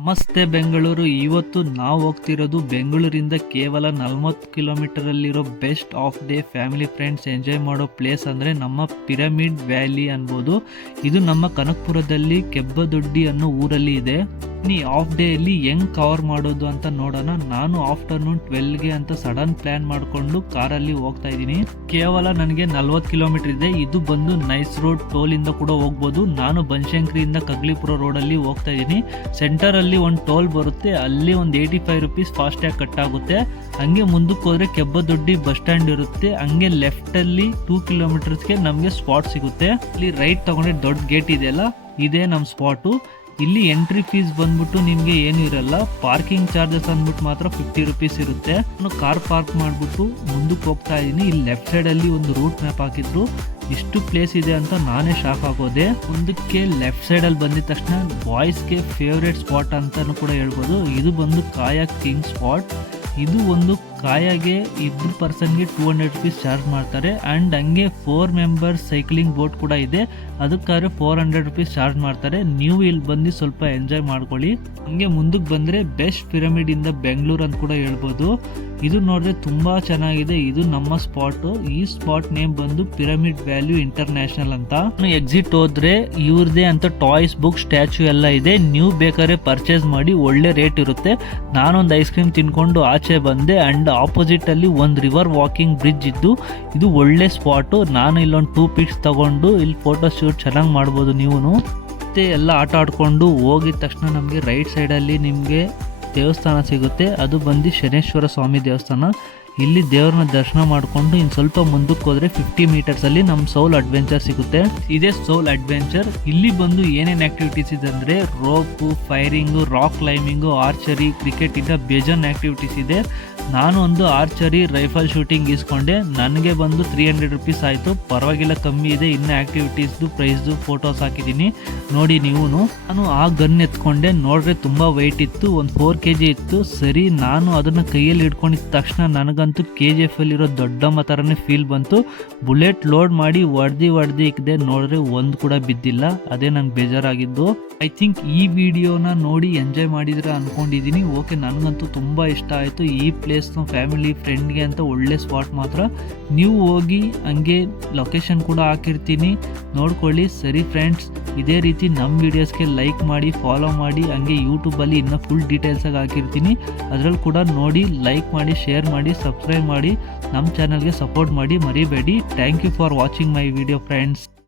ನಮಸ್ತೆ ಬೆಂಗಳೂರು. ಇವತ್ತು ನಾವು ಹೋಗ್ತಿರೋದು ಬೆಂಗಳೂರಿಂದ ಕೇವಲ 40 ಕಿಲೋಮೀಟರಲ್ಲಿರೋ best of day family friends enjoy ಮಾಡೋ ಪ್ಲೇಸ್ ಅಂದರೆ ನಮ್ಮ ಪಿರಮಿಡ್ ವ್ಯಾಲಿ ಅನ್ಬೋದು. ಇದು ನಮ್ಮ ಕನಕಪುರದಲ್ಲಿ ಕೆಬ್ಬದೊಡ್ಡಿ ಅನ್ನೋ ಊರಲ್ಲಿ ಇದೆ. ಈ ಆಫ್ ಡೇಯಲ್ಲಿ ಹೆಂಗ್ ಕವರ್ ಮಾಡೋದು ಅಂತ ನೋಡೋಣ. ನಾನು ಆಫ್ಟರ್ನೂನ್ 12ಗೆ ಅಂತ ಸಡನ್ ಪ್ಲಾನ್ ಮಾಡಿಕೊಂಡು ಕಾರಲ್ಲಿ ಹೋಗ್ತಾ ಇದ್ದೀನಿ. ಕೇವಲ ನನಗೆ 40 ಕಿಲೋಮೀಟರ್ ಇದೆ. ಇದು ಬಂದು ನೈಸ್ ರೋಡ್ ಟೋಲಿಂದ ಕೂಡ ಹೋಗ್ಬೋದು. ನಾನು ಬನಶಂಕರಿಯಿಂದ ಕಗ್ಲಿಪುರ ರೋಡಲ್ಲಿ ಹೋಗ್ತಾ ಇದ್ದೀನಿ. ಸೆಂಟರಲ್ಲಿ ಒಂದು ಟೋಲ್ ಬರುತ್ತೆ, ಅಲ್ಲಿ ಒಂದು 85 ರುಪೀಸ್ ಫಾಸ್ಟ್ಯಾಗ್ ಕಟ್ ಆಗುತ್ತೆ. ಹಂಗೆ ಮುಂದಕ್ಕೆ ಹೋದ್ರೆ ಕೆಬ್ಬದೊಡ್ಡಿ ಬಸ್ ಸ್ಟ್ಯಾಂಡ್ ಇರುತ್ತೆ. ಹಂಗೆ ಲೆಫ್ಟಲ್ಲಿ 2 ಕಿಲೋಮೀಟರ್ಸ್ಗೆ ನಮಗೆ ಸ್ಪಾಟ್ ಸಿಗುತ್ತೆ. ಅಲ್ಲಿ ರೈಟ್ ತಗೊಂಡ್ರೆ ದೊಡ್ಡ ಗೇಟ್ ಇದೆಯಲ್ಲ, ಇದೇ ನಮ್ಮ ಸ್ಪಾಟು. ಇಲ್ಲಿ ಎಂಟ್ರಿ ಫೀಸ್ ಬಂದ್ಬಿಟ್ಟು ನಿಮಗೆ ಏನು ಇರಲ್ಲ. ಪಾರ್ಕಿಂಗ್ ಚಾರ್ಜಸ್ ಅಂದ್ಬಿಟ್ಟು ಮಾತ್ರ 50 ರುಪೀಸ್ ಇರುತ್ತೆ. ನಾನು ಕಾರ್ ಪಾರ್ಕ್ ಮಾಡಿಬಿಟ್ಟು ಮುಂದಕ್ಕೆ ಹೋಗ್ತಾ ಇದ್ದೀನಿ. ಇಲ್ಲಿ ಲೆಫ್ಟ್ ಸೈಡಲ್ಲಿ ಒಂದು ರೂಟ್ ಮ್ಯಾಪ್ ಹಾಕಿದ್ರು. ಇಷ್ಟು ಪ್ಲೇಸ್ ಇದೆ ಅಂತ ನಾನೇ ಶಾಕ್ ಆಗೋದೆ. ಮುಂದಕ್ಕೆ ಲೆಫ್ಟ್ ಸೈಡಲ್ಲಿ ಬಂದಿದ ತಕ್ಷಣ ಬಾಯ್ಸ್ಗೆ ಫೇವ್ರೇಟ್ ಸ್ಪಾಟ್ ಅಂತಲೂ ಕೂಡ ಹೇಳ್ಬೋದು. ಇದು ಬಂದು ಕಾಯಾಕ್ ಕಿಂಗ್ ಸ್ಪಾಟ್. ಇದು ಒಂದು ಕಾಯಾಗೆ 2 ಪರ್ಸನ್ಗೆ 200 ರುಪೀಸ್ ಚಾರ್ಜ್ ಮಾಡ್ತಾರೆ. ಆ್ಯಂಡ್ ಹಂಗೆ 4 ಮೆಂಬರ್ಸ್ ಸೈಕ್ಲಿಂಗ್ ಬೋಟ್ ಕೂಡ ಇದೆ, ಅದಕ್ಕಾದ್ರೆ 400 ರುಪೀಸ್ ಚಾರ್ಜ್ ಮಾಡ್ತಾರೆ. ನೀವು ಇಲ್ಲಿ ಬಂದು ಸ್ವಲ್ಪ ಎಂಜಾಯ್ ಮಾಡ್ಕೊಳ್ಳಿ. ಹಂಗೆ ಮುಂದಕ್ಕೆ ಬಂದರೆ ಬೆಸ್ಟ್ ಪಿರಮಿಡ್ ಇಂದ ಬೆಂಗಳೂರು ಅಂತ ಕೂಡ ಹೇಳ್ಬೋದು. ಇದು ನೋಡಿದ್ರೆ ತುಂಬ ಚೆನ್ನಾಗಿದೆ. ಇದು ನಮ್ಮ ಸ್ಪಾಟು. ಈ ಸ್ಪಾಟ್ ನೇಮ್ ಬಂದು ಪಿರಮಿಡ್ ವ್ಯಾಲ್ಯೂ ಇಂಟರ್ನ್ಯಾಷನಲ್ ಅಂತ. ಎಕ್ಸಿಟ್ ಹೋದ್ರೆ ಇವ್ರದೇ ಅಂತ ಟಾಯ್ಸ್, ಬುಕ್, ಸ್ಟ್ಯಾಚ್ಯೂ ಎಲ್ಲ ಇದೆ. ನೀವು ಬೇಕಾದ್ರೆ ಪರ್ಚೇಸ್ ಮಾಡಿ, ಒಳ್ಳೆ ರೇಟ್ ಇರುತ್ತೆ. ನಾನೊಂದು ಐಸ್ ಕ್ರೀಮ್ ತಿನ್ಕೊಂಡು ಆಚೆ ಬಂದೆ. ಅಂಡ್ ಆಪೋಸಿಟ್ ಅಲ್ಲಿ ಒಂದು ರಿವರ್ ವಾಕಿಂಗ್ ಬ್ರಿಡ್ಜ್ ಇದ್ದು, ಇದು ಒಳ್ಳೆ ಸ್ಪಾಟು. ನಾನು ಇಲ್ಲೊಂದು 2 ಪಿಕ್ಸ್ ತಗೊಂಡು ಇಲ್ಲಿ ಫೋಟೋ ಶೂಟ್ ಚೆನ್ನಾಗಿ ಮಾಡ್ಬೋದು ನೀವು. ಮತ್ತೆ ಎಲ್ಲ ಆಟ ಆಡ್ಕೊಂಡು ಹೋಗಿದ ತಕ್ಷಣ ನಮಗೆ ರೈಟ್ ಸೈಡಲ್ಲಿ ನಿಮಗೆ ದೇವಸ್ಥಾನ ಸಿಗುತ್ತೆ. ಅದು ಬಂದು ಶನೇಶ್ವರ ಸ್ವಾಮಿ ದೇವಸ್ಥಾನ. ಇಲ್ಲಿ ದೇವ್ರನ್ನ ದರ್ಶನ ಮಾಡಿಕೊಂಡು ಇನ್ನು ಸ್ವಲ್ಪ ಮುಂದಕ್ಕೆ ಹೋದ್ರೆ 50 ಮೀಟರ್ಸ್ ಅಲ್ಲಿ ನಮ್ಮ ಸೋಲ್ ಅಡ್ವೆಂಚರ್ ಸಿಗುತ್ತೆ. ಇದೇ ಸೋಲ್ ಅಡ್ವೆಂಚರ್. ಇಲ್ಲಿ ಬಂದು ಏನೇನು ಆಕ್ಟಿವಿಟೀಸ್ ಇದೆ ಅಂದ್ರೆ rope, firing, rock climbing, archery, cricket ಇಂದ ಬೇಜಾನ್ ಆಕ್ಟಿವಿಟೀಸ್ ಇದೆ. ನಾನು ಒಂದು ಆರ್ಚರಿ ರೈಫಲ್ ಶೂಟಿಂಗ್ ಇಸ್ಕೊಂಡೆ. ನನಗೆ ಬಂದು 300 ರುಪೀಸ್ ಆಯಿತು. ಪರವಾಗಿಲ್ಲ, ಕಮ್ಮಿ ಇದೆ. ಇನ್ನು ಆಕ್ಟಿವಿಟೀಸ್ದು ಪ್ರೈಸ್ದು ಫೋಟೋಸ್ ಹಾಕಿದ್ದೀನಿ ನೋಡಿ ನೀವು. ನಾನು ಆ ಗನ್ ಎತ್ಕೊಂಡೆ. ನೋಡ್ರೆ ತುಂಬ ವೆಯ್ಟ್ ಇತ್ತು, ಒಂದು 4 kg ಇತ್ತು. ಸರಿ, ನಾನು ಅದನ್ನು ಕೈಯಲ್ಲಿ ಹಿಡ್ಕೊಂಡಿದ್ದ ತಕ್ಷಣ ನನಗಂತೂ KGF ಅಲ್ಲಿರೋ ದೊಡ್ಡಮ್ಮ ಥರನೇ ಫೀಲ್ ಬಂತು. ಬುಲೆಟ್ ಲೋಡ್ ಮಾಡಿ ಹೊಡೆದಿ ಇಕ್ದೆ. ನೋಡಿದ್ರೆ ಒಂದು ಕೂಡ ಬಿದ್ದಿಲ್ಲ. ಅದೇ ನಂಗೆ ಬೇಜಾರಾಗಿದ್ದು. ಐ ಥಿಂಕ್ ಈ ವಿಡಿಯೋನ ನೋಡಿ ಎಂಜಾಯ್ ಮಾಡಿದ್ರೆ ಅಂದ್ಕೊಂಡಿದ್ದೀನಿ. ಓಕೆ, ನನಗಂತೂ ತುಂಬ ಇಷ್ಟ ಆಯಿತು. ಈ ಪ್ಲೇಸ್ನ ಫ್ಯಾಮಿಲಿ ಫ್ರೆಂಡ್ಗೆ ಅಂತ ಒಳ್ಳೆ ಸ್ಪಾಟ್ ಮಾತ್ರ. ನೀವು ಹೋಗಿ ಹಂಗೆ ಲೊಕೇಶನ್ ಕೂಡ ಹಾಕಿರ್ತೀನಿ, ನೋಡ್ಕೊಳ್ಳಿ. ಸರಿ ಫ್ರೆಂಡ್ಸ್, ಇದೇ ರೀತಿ ನಮ್ಮ ವೀಡಿಯೋಸ್ಗೆ ಲೈಕ್ ಮಾಡಿ, ಫಾಲೋ ಮಾಡಿ. ಹಂಗೆ ಯೂಟ್ಯೂಬಲ್ಲಿ ಇನ್ನೂ ಫುಲ್ ಡೀಟೇಲ್ಸಾಗಿ ಹಾಕಿರ್ತೀನಿ, ಅದರಲ್ಲಿ ಕೂಡ ನೋಡಿ, ಲೈಕ್ ಮಾಡಿ, ಶೇರ್ ಮಾಡಿ, ಸಬ್ಸ್ಕ್ರೈಬ್ ಮಾಡಿ. ನಮ್ಮ ಚಾನಲ್ಗೆ ಸಪೋರ್ಟ್ ಮಾಡಿ ಮರಿಬೇಡಿ. Thank you for watching my video friends.